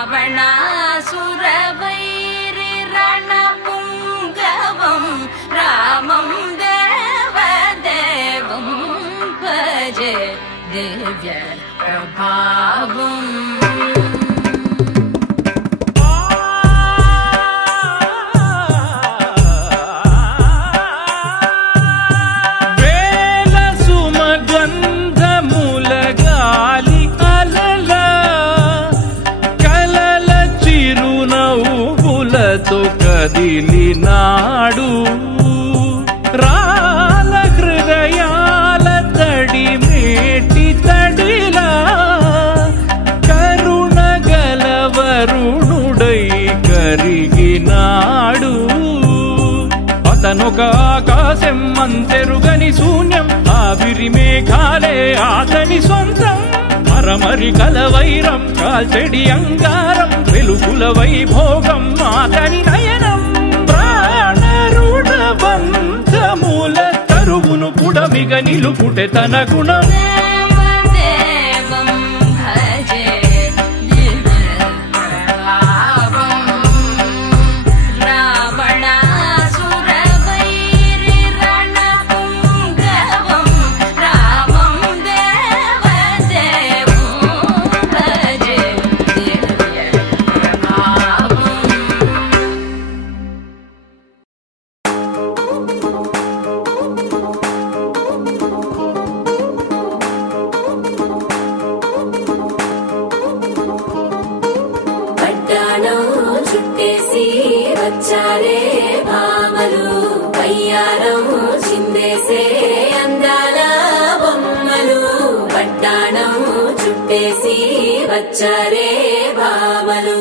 రావణాసురవైరి రణపుంగవం రామం దేవదేవం భజే దివ్య ప్రభావం. కదిలినాడు రాల హృదయాల తడి మేటి తడిలా కరుణ గలవరుణుడై కరిగినాడు. అతనొక ఆకాశం అంతెరుగని శూన్యం, ఆవిరి మేఘాలే అతని సొంతం. మరమరి కలవైరం కాల్చెడి అంగారం, వెలుగుల వైభోగం అతని నయనం. ప్రాణరుణ బంధముల తరువును పుడమిగ నిలుపుటె తన గుణం. చుట్టేసి వచ్చారే భామలు, వయ్యారం చిందేసే అందాల బొమ్మలు. పట్టాణం చుట్టేసి వచ్చారే భామలు.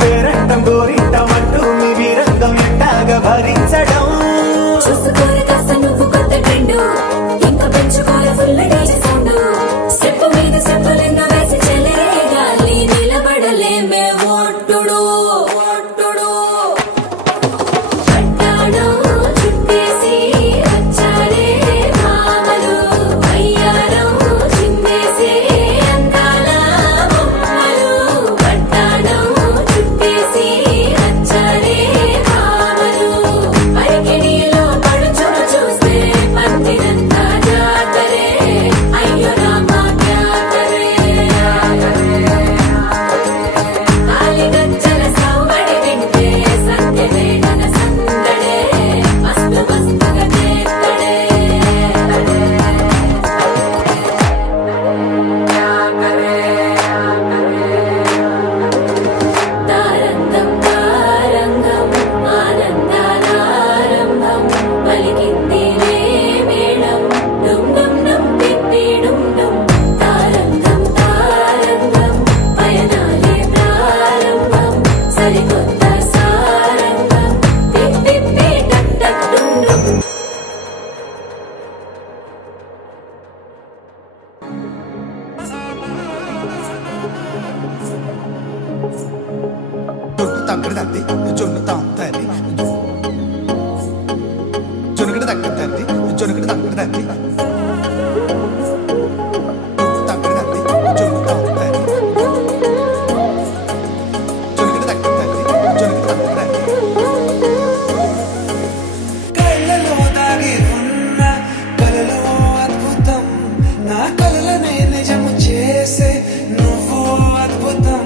పేరంటం గోరింటమంటూ మీ వీరంగం ఎట్టాగా భరించడం. చూసుకోరు కాస్త నువ్వు కొత్త ట్రెండ్, ఇంకా పెంచుకోరు ఫుల్ డీజే సౌండ్. స్టెప్ మీద స్టెప్పులెన్నో వేసి చెలరే గాలి నిలబడలేమే ఓట్టుడు ఓట్టుడు. పట్టాణం చుట్టేసి వచ్చారే భామలు, వయ్యారం చిందేసే అందాల బొమ్మలు. పట్టాణం చుట్టేసి తగ్గడు తల్లి జొన్నుతాం తల్లి జొనుగడు తగ్గడు తల్లి జొనుగడు తగ్గడు తల్లి తగ్గడు తల్లి జొన్నుతాం తల్లి జొనుగడు తగ్గడు తల్లి జొనుగడు తగ్గడు తల్లి కళ్ళలో దాగి ఉన్న కలలో అద్భుతం నా కలలనే నిజము చేసే నువ్వు అద్భుతం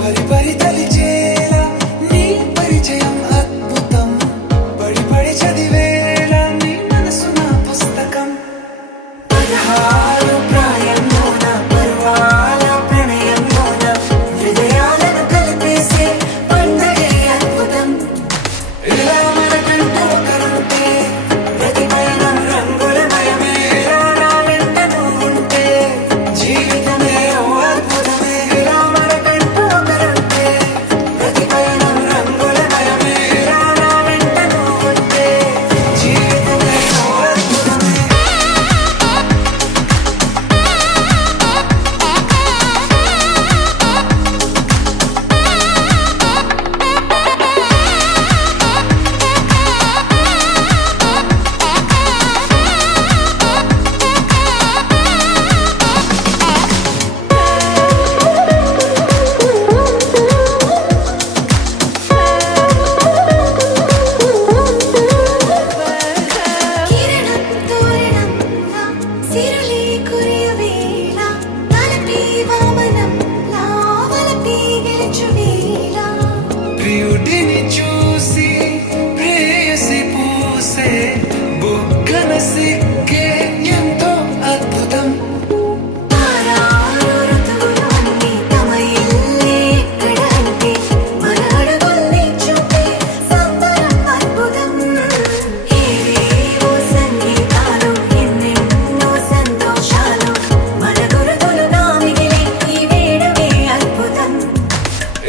పరి పరి తలిచేలా నీ పరిచయం అద్భుతం పడి పడి చదివేలా నీ మనసు నా పుస్తకం 16 ప్రాయంలోన పర్వాల ప్రణయంలోన హృదయాలను కలిపేసే పండగే అద్భుతం ఇలా మనకంటూ ఒకరుంటే ప్రతి పయనం రంగులమయమే నా వెంట నువ్వుంటే జీవితమే ఓ అద్భుతమే ఇలా మనకంటూ ఒకరుంటే ప్రతి పయనం రంగులమయమే నా వెంట నువ్వుంటే జీవితమే ఓ అద్భుతమే కిరణం తోరణంలా సిరులే కురియవేళ తలపి వామనంలా వలపి గెలుచువేళ ప్రియుడిని చూసి ప్రేయసి పూసే బుగ్గన సిక్కే ఎంతో అద్భుతం తారారు ఋతువులు అన్నీ తమ ఇల్లే ఎక్కడంటే మన అడుగుల్ని చూపే సంబరం అద్భుతం ఏవేవో సంగీతాలు ఎన్నెన్నో సంతోషాలు మన గురుతులుగా మిగిలే ఈ వేడుకే అద్భుతం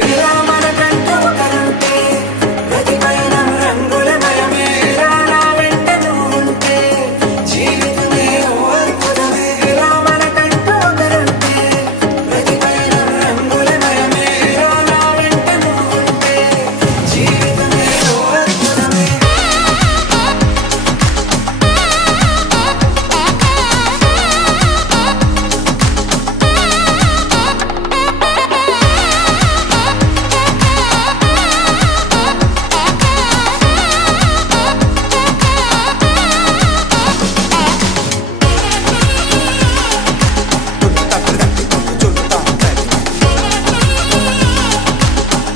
ఇలా మనకంటూ ఒకరుంటే ప్రతి పయనం రంగులమయమే నా వెంట నువ్వుంటే జీవితమే ఓ అద్భుతమే ఇలా మనకంటూ ఒకరుంటే ప్రతి పయనం రంగులమయమే నా వెంట నువ్వుంటే జీవితమే ఓ అద్భుతమే తగ్గడు తల్లి జొన్నుతాం తల్లి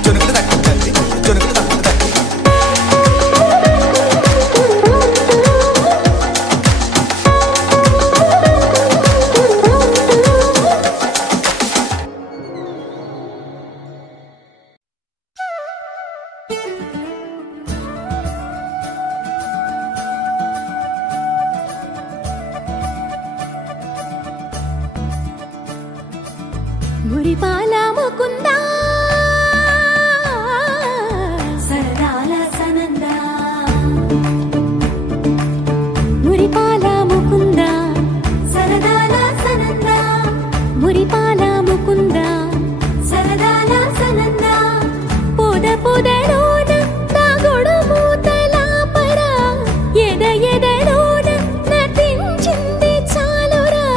జొనుగడు తగ్గడు తల్లి జొనుగడు తగ్గడు తల్లి మురిపాల ముకుందా సరదాల సనందా మురిపాల ముకుందా సరదాల సనందా మురిపాల ముకుందా సరదాల సనందా పొద పొదలోన తాగుడు మూతలాపరా ఎద ఎదలోన నటించింది చాలురా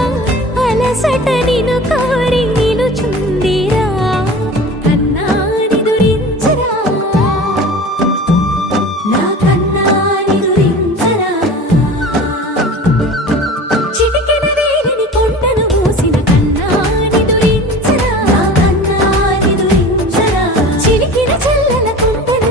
అలసట నిన్ను కోరి నిలుచుందిరా కన్నాని దురించరా నా కన్నాని దురించరా చిటికెన వేలిని కొండను మూసిన కన్నాని దురించరా నా కన్నాని దురించరా చిలికిన చెల్లెల కొండను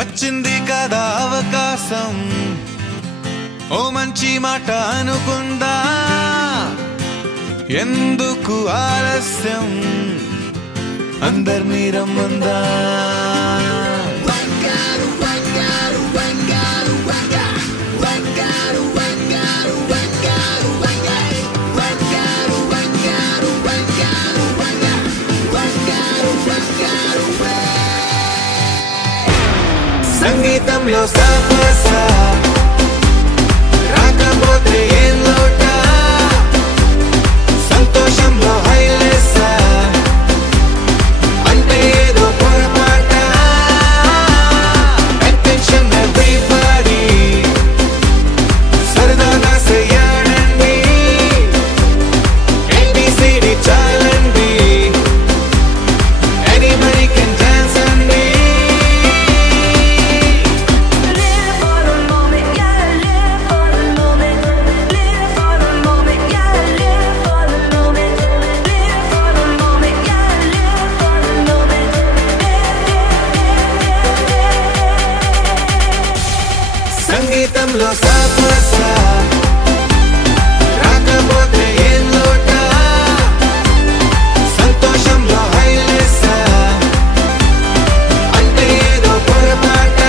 వచ్చింది కదా అవకాశం, ఓ మంచి మాట అనుకుందా, ఎందుకు ఆలస్యం, అందర్నీ రమ్మందా. సంగీతంలో సాపస రాకపోతే ఏం లోట, సంతోషంలో హైలెస్ అంటే ఏదో పొరపాట. అటెన్షన్ ఎవ్రీబడీ సరదాగా చేయాలండి, ABCD చాలండి, anybody can dance అండి. సంగీతంలో సాపస రాకపోతే ఏం లోట, సంతోషంలో హైలెస్ అంటే ఏదో పొరపాట.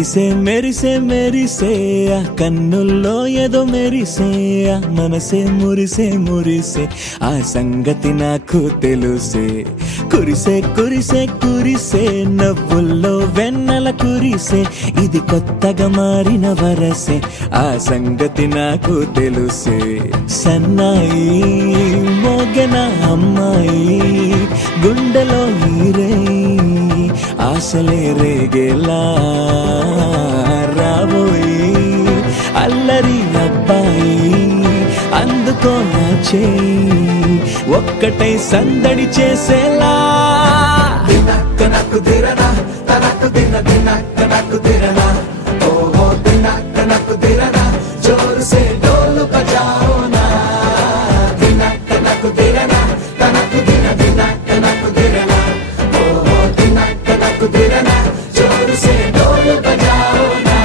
మెరిసే మెరిసే మెరిసే ఆ కన్నుల్లో ఏదో మెరిసే ఆ మనసే మురిసే మురిసే ఆ సంగతి నాకు తెలుసే కురిసే కురిసే కురిసే నవ్వుల్లో వెన్నెల కురిసే ఇది కొత్తగా మారిన వరసే ఆ సంగతి నాకు తెలుసే సన్నాయి మోగన అమ్మాయి గుండెలో నీరే ఆశలే రేగేలా రాబోయి అల్లరి అబ్బాయి అందుకో నా చేయి ఒక్కటై సందడి చేసేలా దినక్క నాకు దిరనా తనకు దిన దినక్క నాకు దిరనా ఓహో దినక్క నాకు దిరనా జోరు సే డోలు బజాओ నా దినక్క నాకు దిరనా తనకు దిన దినక్క నాకు దిరనా ఓహో దినక్క నాకు దిరనా జోరు సే డోలు బజాओ నా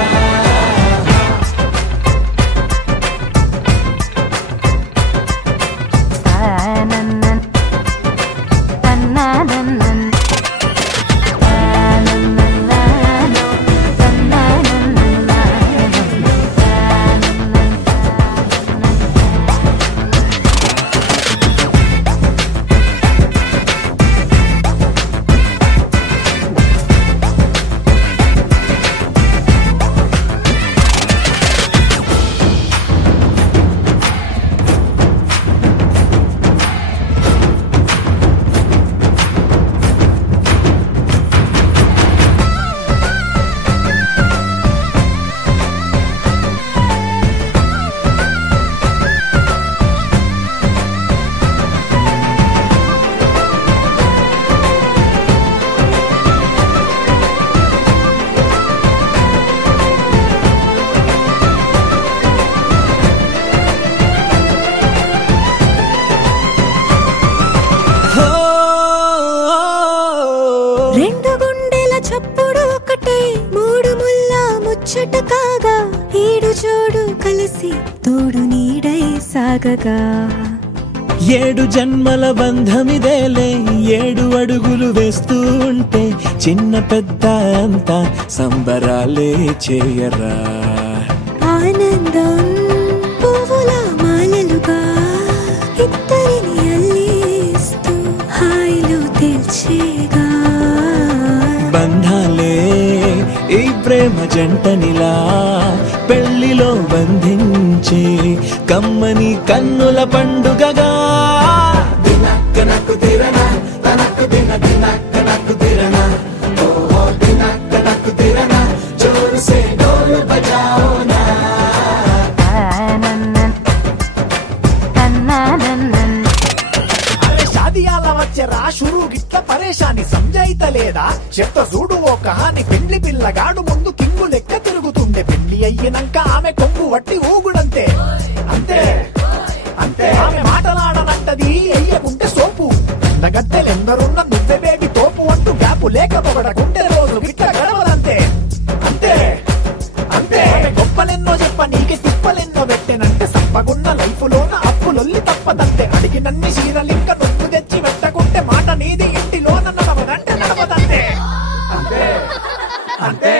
ఏడు జన్మల బంధమిదేలే ఏడు అడుగులు వేస్తూ ఉంటే చిన్న పెద్ద అంతా సంబరాలే చేయరా ఆనందం పువ్వుల మాలలుగా ఇద్దరిని అల్లేస్తూ హాయిలో తెల్చేగా బంధాలే ఈ ప్రేమ జంటనిలా పెళ్లిలో బంధించి కమ్మని కన్నుల పండుగగా దినక్క నాకు దిరనా తనకు దిన దినక్క నాకు దిరనా ఓహో దినక్క నాకు దిరనా జోరు సే డోలు బజాओ నా అరే షాదియాల వచ్చెరా షురూ గిట్ల పరేషాని సంజాయితలేదా చెత్త చూడు ఓ కహాని పెండ్లి పిల్లగాడు ముందు కింగు లెక్క తిరుగుతుండే పెళ్లి అయ్యినాక ఆమె కొంగు వట్టి ఊగుడంతే అంతే అంతే ఆమె మాటలాడనంటది అయ్యకుంటే సోపు నగద్దెలెందరున్న నువ్వే బేబీ తోపు అంటూ గ్యాపు లేకపోవడకుంటే రోజు గిట్ల గడవదంతే అంతే అంతే ఆమె గొప్పలెన్నో చెప్ప నీకే తిప్పలెన్నో పెట్టెనంటే సంపగున్న లైఫ్ లోన అప్పులొల్లి తప్పదంతే అడిగినన్ని చీరలింక నొప్పు తెచ్చి పెట్టకుంటే మాట నీది ఇంటిలోన నడవదంటే నడవదంతే అంతే అంతే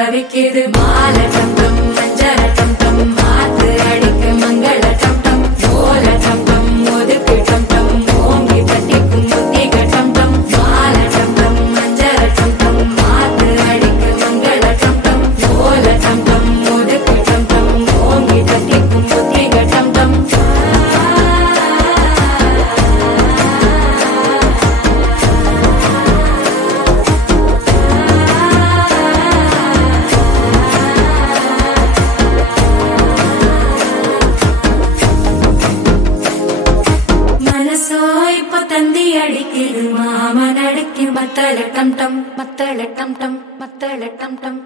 தவிக்குது மால டம் டம் மஞ்சர டம் டம் மாத்து அடிக்க மங்கள டம் டம் ஓல டம் டம் ஒதுக்கு டம் டம் ஓங்கி தட்டிக்கும் முத்திக டம் டம் மால டம் டம் மஞ்சர டம் டம் மாத்து அடிக்க மங்கள டம் டம் ஓல டம் டம் ஒதுக்கு டம் டம் ஓங்கி தட்டிக்கும் முத்திக டம் டம் அடிக்குது மாமன் அடிக்கு மத்தள டம் டம் மத்தள டம் டம் மத்தள டம் டம்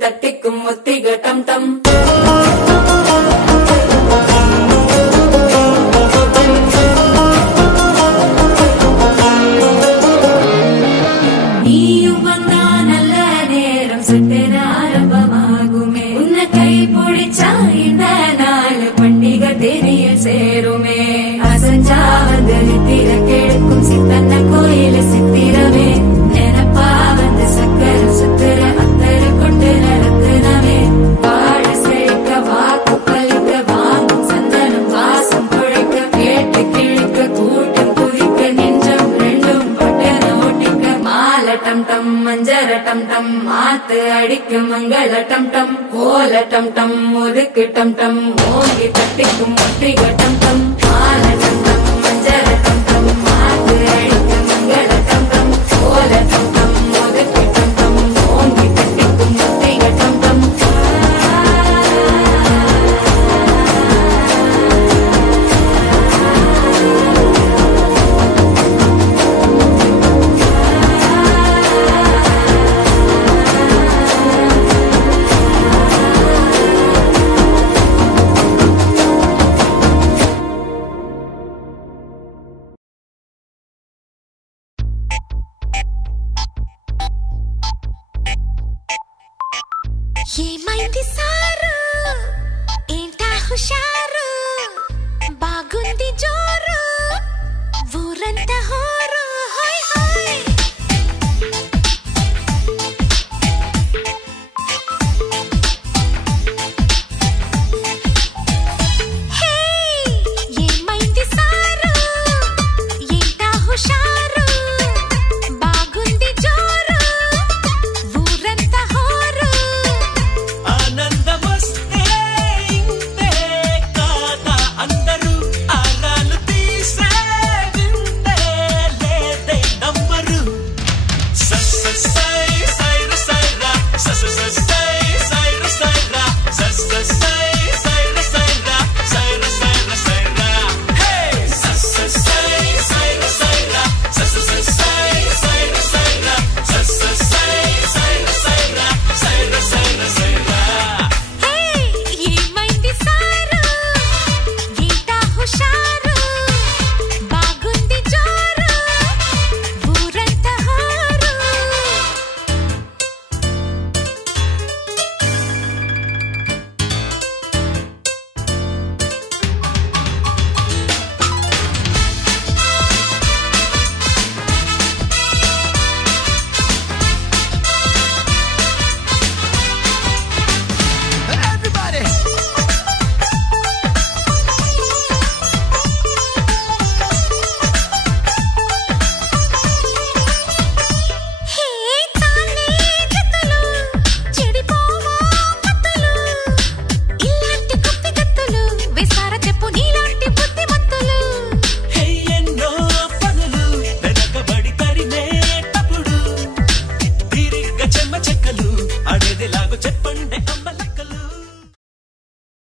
தட்டிக்கும் முத்திக டம் டம் நீயும் வந்தா நல்ல நேரம் சட்டென ஆரம்பமாகுமே உன்னை கை பிடிச்சா இந்த நாள் பண்டிகை தெரிய சேருமே அசஞ்சா வந்து நித்திர கெடுக்கும் சித்தன்ன கோயில சித்திரமே நினைப்பா வந்து சக்கர சுத்திர அத்தரு கொண்டு நடத்துனவே வாழ செழிக்க வாக்கு பலிக்க வாங்கும் சந்தனம் வாசம் குழைக்க கேட்டு கிழிக்க கூட்டம் குதிக்க நெஞ்சம் ரெண்டும் பட்டன ஓட்டிக்க மால டம் டம் மஞ்சர டம் டம் மாத்து அடிக்க மங்கள டம் டம் ஓல டம் டம் ஒதுக்கு டம் டம் ஓங்கி தட்டிக்கும் முத்திக டம் டம் மால டம் டம் மஞ்சர டம் டம் மாத்து அடிக்க மங்கள டம் டம் ஓல டம் டம் ஒதுக்கு டம் டம் ஓங்கி தட்டிக்கும் முத்திக டம் டம் ఏమైంది సారు ఏంటా హుషారు బాగుంది జోరు ఊరంతా